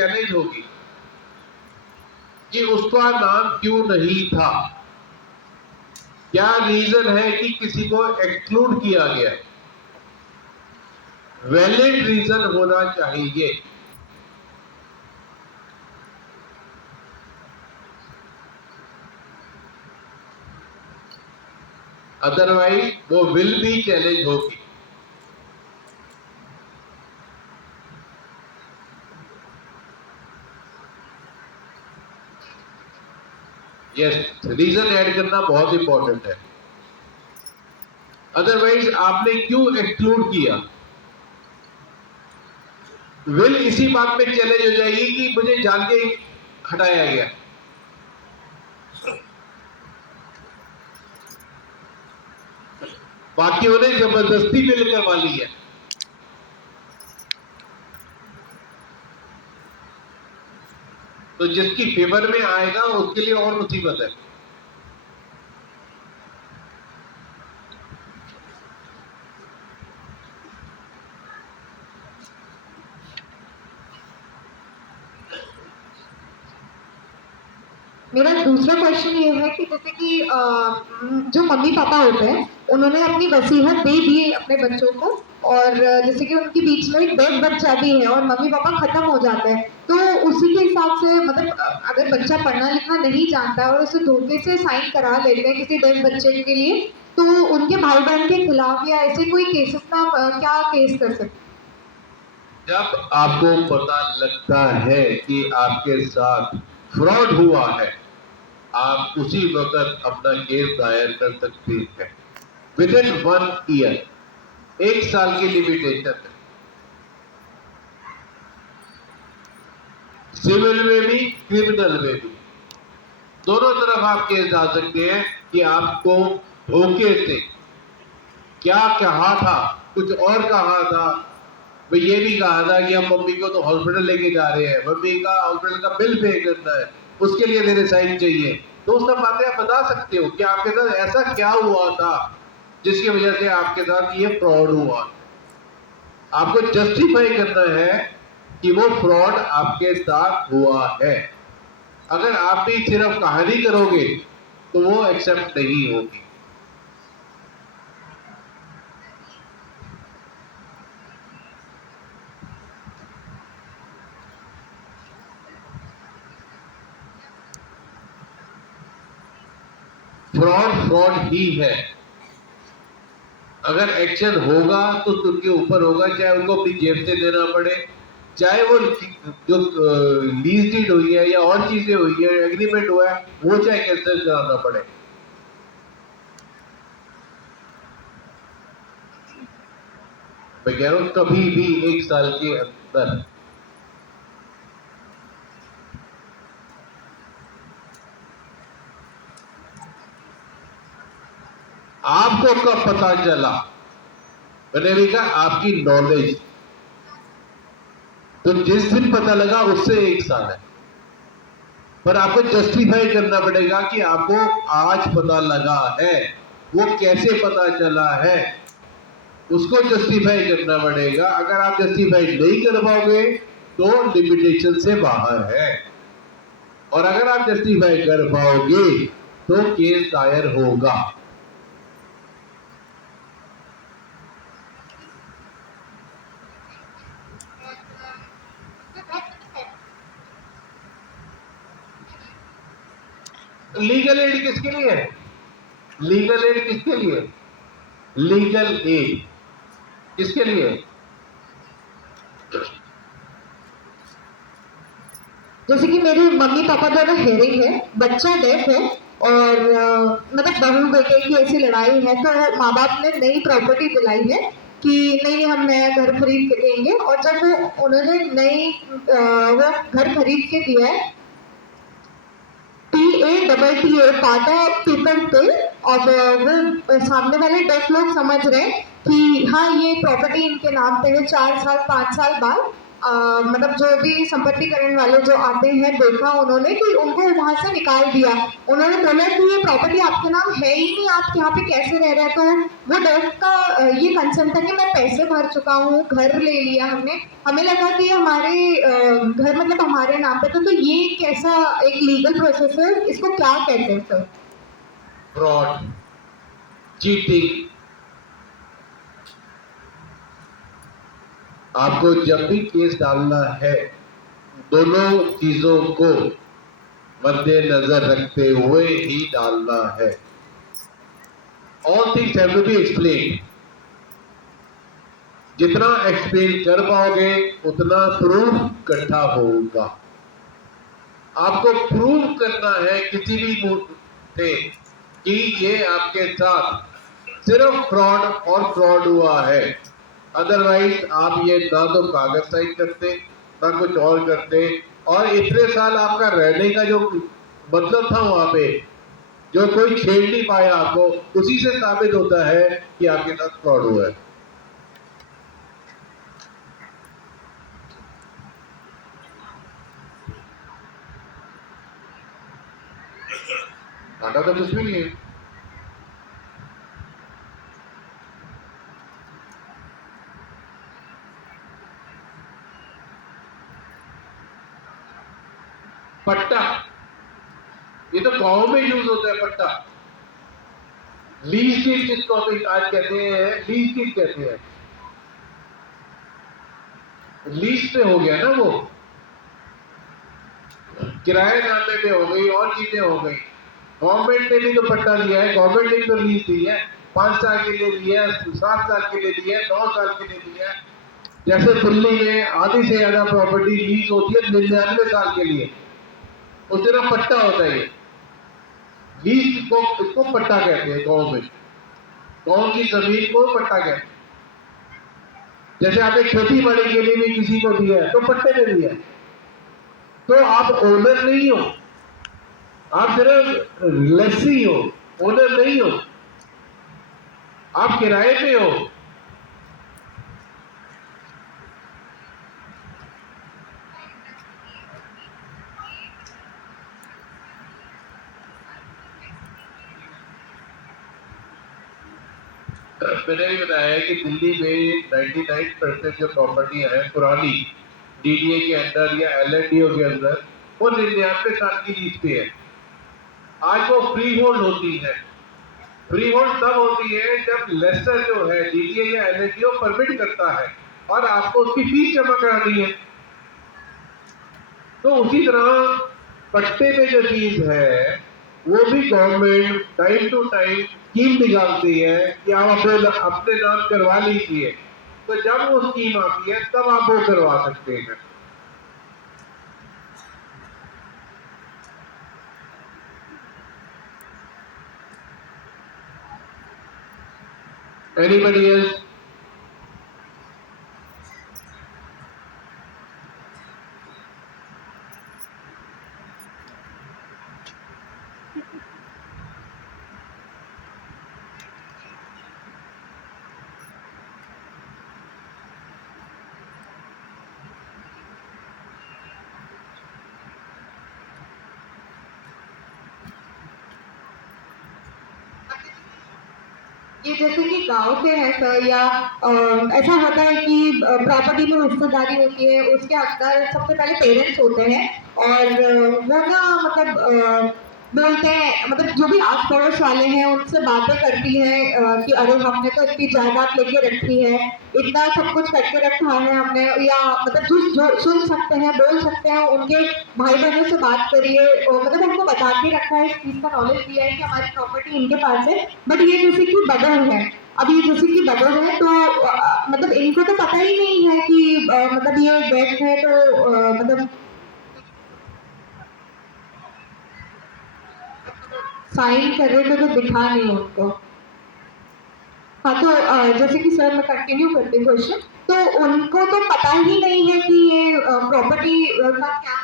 Challenge होगी कि उसका नाम क्यों नहीं था, क्या रीजन है कि किसी को एक्सक्लूड किया गया। वैलिड रीजन होना चाहिए। अदरवाइज वो विल भी चैलेंज होगी। यस, रीजन ऐड करना बहुत इंपॉर्टेंट है। अदरवाइज आपने क्यों एक्सक्लूड किया, विल इसी बात में चैलेंज हो जाएगी कि मुझे जान के हटाया गया। बाकियों ने जबरदस्ती विल करवा ली है। तो जिसकी फेवर में आएगा उसके लिए और मुसीबत है। मेरा दूसरा क्वेश्चन ये है कि जैसे कि जो मम्मी पापा होते हैं उन्होंने अपनी वसीयत दे दी अपने बच्चों को, और जैसे कि उनके बीच में एक डेड बच्चा भी है और मम्मी पापा खत्म हो जाते हैं, तो उसी के हिसाब से मतलब अगर बच्चा पढ़ना लिखना नहीं जानता और उसे धोखे से साइन करा लेते हैं किसी डेड बच्चे के लिए, तो उनके भाई बहन के खिलाफ या ऐसे कोई केसेस में आप क्या केस कर सकते हैं? जब आपको पता लगता है कि आपके साथ फ्रॉड हुआ है, आप उसी वक्त अपना केस दायर कर सकते हैं। विद इन 1 ईयर, 1 साल की लिमिटेशन है। सिविल में भी क्रिमिनल में भी दोनों तरफ आप केस डाल सकते हैं कि आपको धोखे से क्या कहा था, कुछ और कहा था। भाई ये भी कहा था कि हम मम्मी को तो हॉस्पिटल लेके जा रहे हैं, मम्मी का हॉस्पिटल का बिल पे करना है, उसके लिए मेरे साइन चाहिए। तो सब बातें आप बता सकते हो कि आपके साथ ऐसा क्या हुआ था जिसकी वजह से आपके साथ ये फ्रॉड हुआ। आपको जस्टिफाई करना है कि वो फ्रॉड आपके साथ हुआ है। अगर आप भी सिर्फ कहानी करोगे तो वो एक्सेप्ट नहीं होगी। फ्रॉड फ्रॉड ही है। अगर एक्शन होगा तो उनके ऊपर होगा, चाहे उनको अपनी जेब से देना पड़े, चाहे वो जो लीज डीड हुई है या और चीजें हुई है, एग्रीमेंट हुआ है, वो चाहे कैंसिल कराना पड़े। मैं कह रहा हूं कभी भी 1 साल के अंदर आपको कब पता चला, मैंने भी कहा आपकी नॉलेज, तो जिस दिन पता लगा उससे 1 साल है। पर आपको जस्टिफाई करना पड़ेगा कि आपको आज पता लगा है, वो कैसे पता चला है, उसको जस्टिफाई करना पड़ेगा। अगर आप जस्टिफाई नहीं कर पाओगे तो लिमिटेशन से बाहर है, और अगर आप जस्टिफाई कर पाओगे तो केस दायर होगा। लीगल एड किसके लिए है? लीगल एड किसके लिए? लीगल एड किसके लिए? जैसे कि मेरे मम्मी पापा दोनों हेयरिंग है, बच्चा डेफ है, और मतलब बहू बेटे की ऐसी लड़ाई है, तो माँ बाप ने नई प्रॉपर्टी दिलाई है कि नहीं हम नया घर खरीद के देंगे, और जब वो उन्होंने वो घर खरीद के दिया है, PATTA पाटा पेपर पे, अब वो सामने वाले 10 लोग समझ रहे हैं कि हाँ ये प्रॉपर्टी इनके नाम पे है, 4 साल 5 साल बाद मतलब जो भी संपत्तिकरण वाले जो आते हैं, देखा उन्होंने कि उनको वहां से निकाल दिया। उन्होंने बोला कि ये प्रॉपर्टी आपके नाम है ही नहीं, आप यहाँ पे कैसे रह रहे हैं। तो वो डेथ का ये कंसर्न था कि मैं पैसे भर चुका हूँ, घर ले लिया हमने, हमें लगा कि ये हमारे घर मतलब हमारे नाम पे। तो ये कैसा एक लीगल प्रोसेस है, इसको क्या कहते हैं सर? Fraud, cheating. आपको जब भी केस डालना है, दोनों चीजों को मद्देनजर रखते हुए ही डालना है। All things have to be explain. जितना एक्सप्लेन कर पाओगे उतना प्रूफ इकट्ठा होगा। आपको प्रूव करना है किसी भी मुद्दे कि ये आपके साथ सिर्फ फ्रॉड और फ्रॉड हुआ है। अदरवाइज आप ये ना तो कागज साइन करते, ना कुछ और करते, और इतने साल आपका रहने का जो मतलब था वहां पे, जो कोई छेड़ नहीं पाया आपको, उसी से साबित होता है कि आपके साथ फ्रॉड हुआ है। घाटा तो कुछ भी नहीं है। पट्टा, ये तो गांव में यूज होता है पट्टा। लीज डीड जिसको हम आज कहते हैं, लीज डीड कहते हैं। लीज पे हो गया ना, वो किराएनामे पे हो गई और चीजें हो गई। गवर्नमेंट ने भी तो पट्टा दिया है, गवर्नमेंट ने तो लीज दी है। 5 साल के लिए दिया है, 7 साल के लिए दिया है, 9 साल के लिए दिया है। जैसे दिल्ली में आधी से ज्यादा प्रॉपर्टी लीज होती है 99 साल के लिए, उस तरह पट्टा होता है। लीज को इसको पट्टा कहते हैं गाँव में। गाँव की जमीन को पट्टा कहते हैं। जैसे आपने खेती बाड़ी के लिए भी किसी को दिया है तो पट्टे में दिया है, तो आप ओनर नहीं हो, आप सिर्फ लेसी हो, ओनर नहीं हो, आप किराए पे हो। मैंने भी बताया है कि दिल्ली में 99% जो प्रॉपर्टी है पुरानी डीडीए के अंदर या एलएनडीओ के अंदर, वो 99 साल की लीज पे है। आज वो फ्री होल्ड होती है। फ्री होल्ड तब होती है जब लेस्टर जो है डीडीए या एलएनडीओ परमिट करता है और आपको उसकी फीस जमा करानी है। तो उसी तरह पट्टे में जो चीज है वो भी government time to time scheme निकालती है कि आप अपने नाम करवा लीजिए। तो जब वो स्कीम आती है तब आप वो करवा सकते हैं। Anybody else? ये जैसे कि गांव के हैं सर, या ऐसा होता है कि प्रॉपर्टी में हिस्सेदारी होती है, उसके हकदार सबसे पहले पेरेंट्स होते हैं। और वो ना मतलब बोलते हैं, मतलब जो भी आस पड़ोस वाले हैं उनसे बातें करती हैं कि अरे हमने तो इतनी जायदाद लेके रखी है, इतना सब कुछ करके रखा है हमने, या मतलब जो सुन सकते हैं, बोल सकते हैं, उनके भाई बहनों से बात करिए, मतलब हमको बता के रखा है, इस चीज का नॉलेज दिया है कि हमारी प्रॉपर्टी इनके पास है। बट ये जैसे कि बदर है, अब ये जैसे कि बदर है, तो मतलब इनको तो पता ही नहीं है कि मतलब ये डेथ है, तो मतलब साइन कर रहे थे तो दिखा नहीं उनको। हाँ, तो जैसे कि सर मैं कंटिन्यू करती हूँ क्वेश्चन। तो उनको तो पता ही नहीं है कि ये प्रॉपर्टी का क्या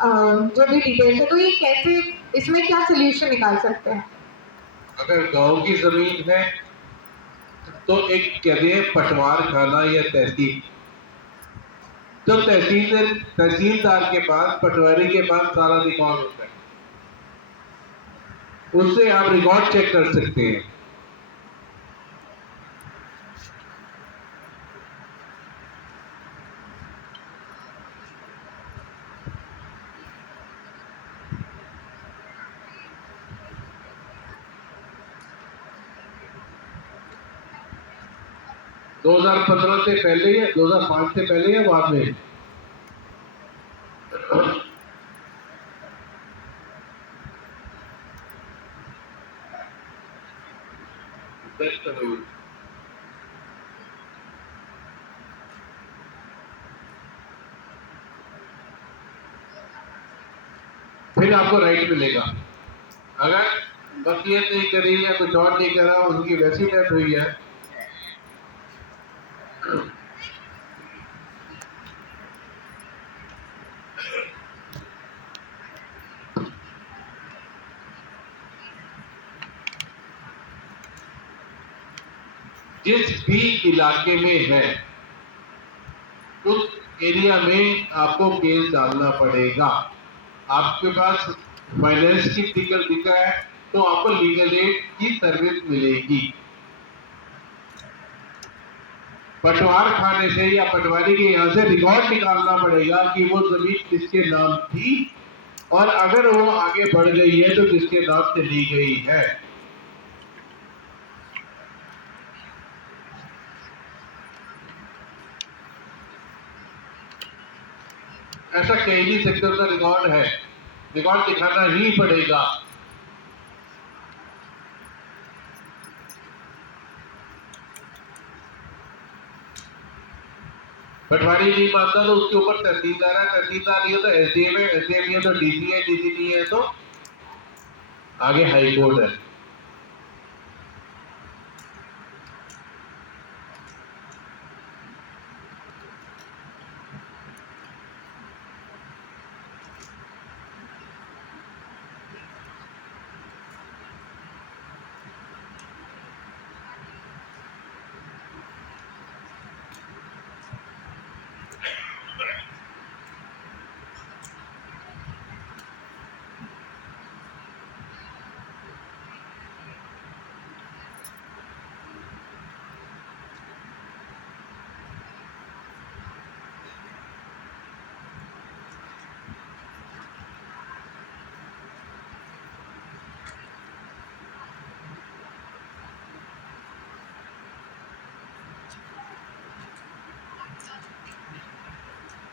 जो भी डिटेल्स है, तो ये कैसे, इसमें क्या सोल्यूशन निकाल सकते हैं? अगर गांव की जमीन है तो एक कहते हैं पटवार खाना या तहसील, तो तहसीलदार के पास, पटवारी के पास सारा रिकॉर्ड होता है, उससे आप रिकॉर्ड चेक कर सकते हैं। दो 2015 से पहले या 2005 से पहले या बाद में? फिर आपको राइट मिलेगा। अगर वसीयत नहीं करी या कुछ और नहीं करा, उनकी वैसी डेथ हुई है, जिस भी इलाके में है उस एरिया में आपको केस डालना पड़ेगा। आपके पास फाइनेंस की टिकट दिखा है तो आपको लीगल एड की सर्विस मिलेगी। पटवार खाने से या पटवारी के यहाँ से रिकॉर्ड निकालना पड़ेगा कि वो जमीन किसके नाम थी, और अगर वो आगे बढ़ गई है तो किसके नाम से ली गई है। ऐसा कह नहीं सकते, उसका रिकॉर्ड है, रिकॉर्ड दिखाना ही पड़ेगा। पटवारी नहीं मानता तो उसके ऊपर तहसीलदार है, तहसीलदार नहीं है तो एसडीएम है, एसडीएम नहीं है तो डीसी है, डीसी नहीं है तो आगे हाई कोर्ट है।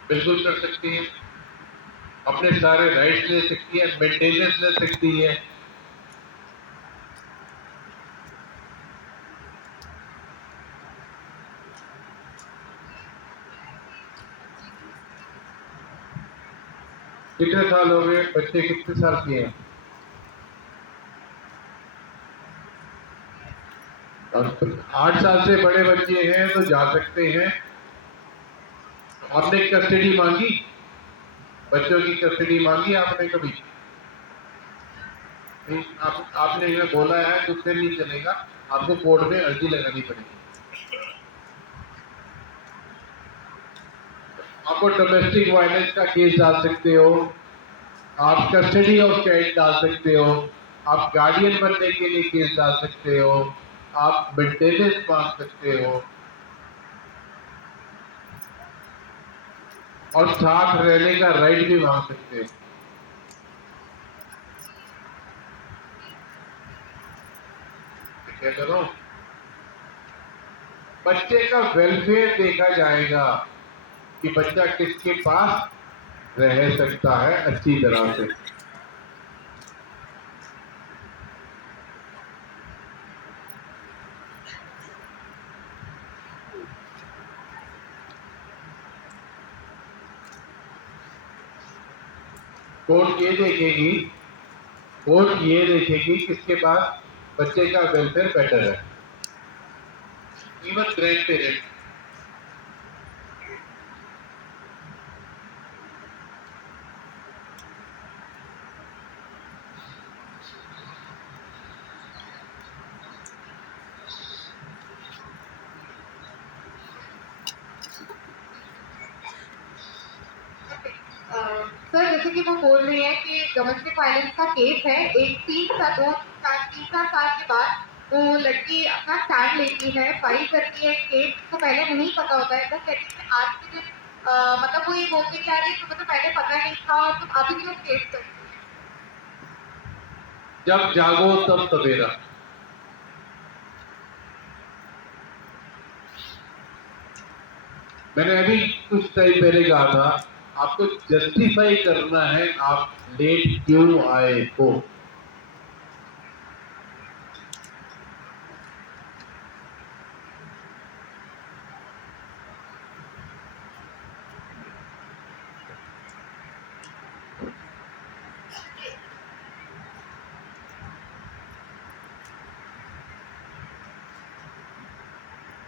बिल्कुल कर सकती है, अपने सारे राइट्स ले सकती है, मेंटेनेंस ले सकती है। कितने साल हो गए, बच्चे कितने साल के हैं? और 8 साल से बड़े बच्चे हैं तो जा सकते हैं। आपने कस्टडी मांगी, बच्चों की कस्टडी मांगी आपने कभी? नहीं, आपने ये बोला है तो उससे नहीं चलेगा, आपको कोर्ट में अर्जी लगानी पड़ेगी। आपको डोमेस्टिक वायलेंस का केस डाल सकते हो, आप कस्टडी ऑफ चाइल्ड डाल सकते हो, आप गार्डियन बनने के लिए केस डाल सकते हो, आप मेंटेनेंस मांग सकते हो, और साथ रहने का राइट भी मांग सकते हो। क्या करो, बच्चे का वेलफेयर देखा जाएगा कि बच्चा किसके पास रह सकता है अच्छी तरह से। कोर्ट ये देखेगी, कोर्ट ये देखेगी किसके पास बच्चे का वेलफेयर बेटर है, इवन ग्रैंड पेरेंट। जैसे कि वो बोल रही है कि डोमेस्टिक वायलेंस का केस है, एक 3-4 साल के बाद वो लड़की अपना स्टैंड लेती है, फाइल करती है केस, तो पहले नहीं पता होता है, तो कहती है आज के दिन मतलब वो ये बोलते कि यार ये तुम्हें तो पहले पता नहीं था और तुम अभी क्यों केस करती हो? जब जागो तब सवेरा। मैंने अभी कुछ टाइम पहले कहा था, आपको जस्टिफाई करना है आप लेट क्यों आए हो।